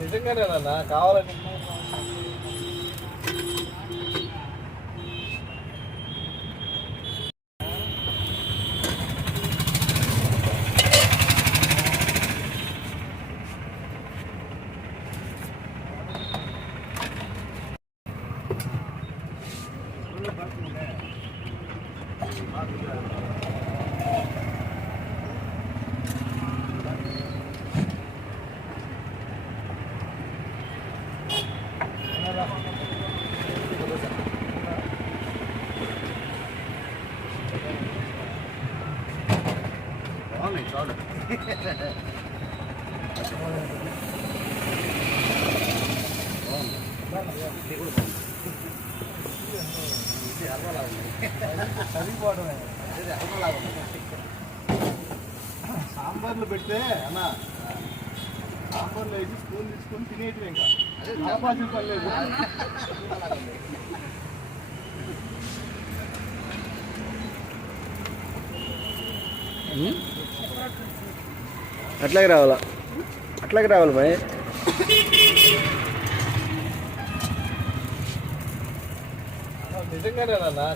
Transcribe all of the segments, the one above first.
నిజంగానేనన్నా కావాలని బాగున్నాయి చాలు సాంబార్లు పెడితే అన్న సాంబార్లో వేసి స్పూన్ తీసుకొని తినేటివి ఇంకా. ఆపాల్సిన పని లేదు. అట్లాగే రావాలా? అట్లాగే రావాలి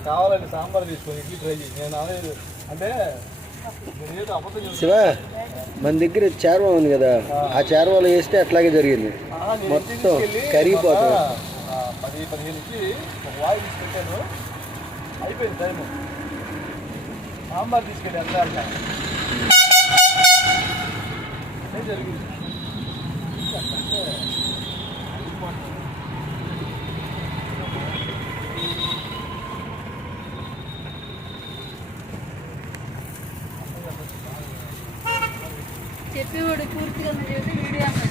కావాలని సాంబార్ తీసుకొని ఇడ్లీ ట్రై చేసి నేను అనేది అంటే. శివ మన దగ్గర చేరవ ఉంది కదా ఆ. చేరవలో వేస్తే అట్లాగే జరిగింది. మొత్తం కరిగిపోతుంది. పది ఒక వాయి అయిపోయింది సాంబార్ తీసుకెళ్ళి ఎంత చెప్పేవాడు పూర్తిగా నువ్వు చెప్పి వీడియో అన్నాడు.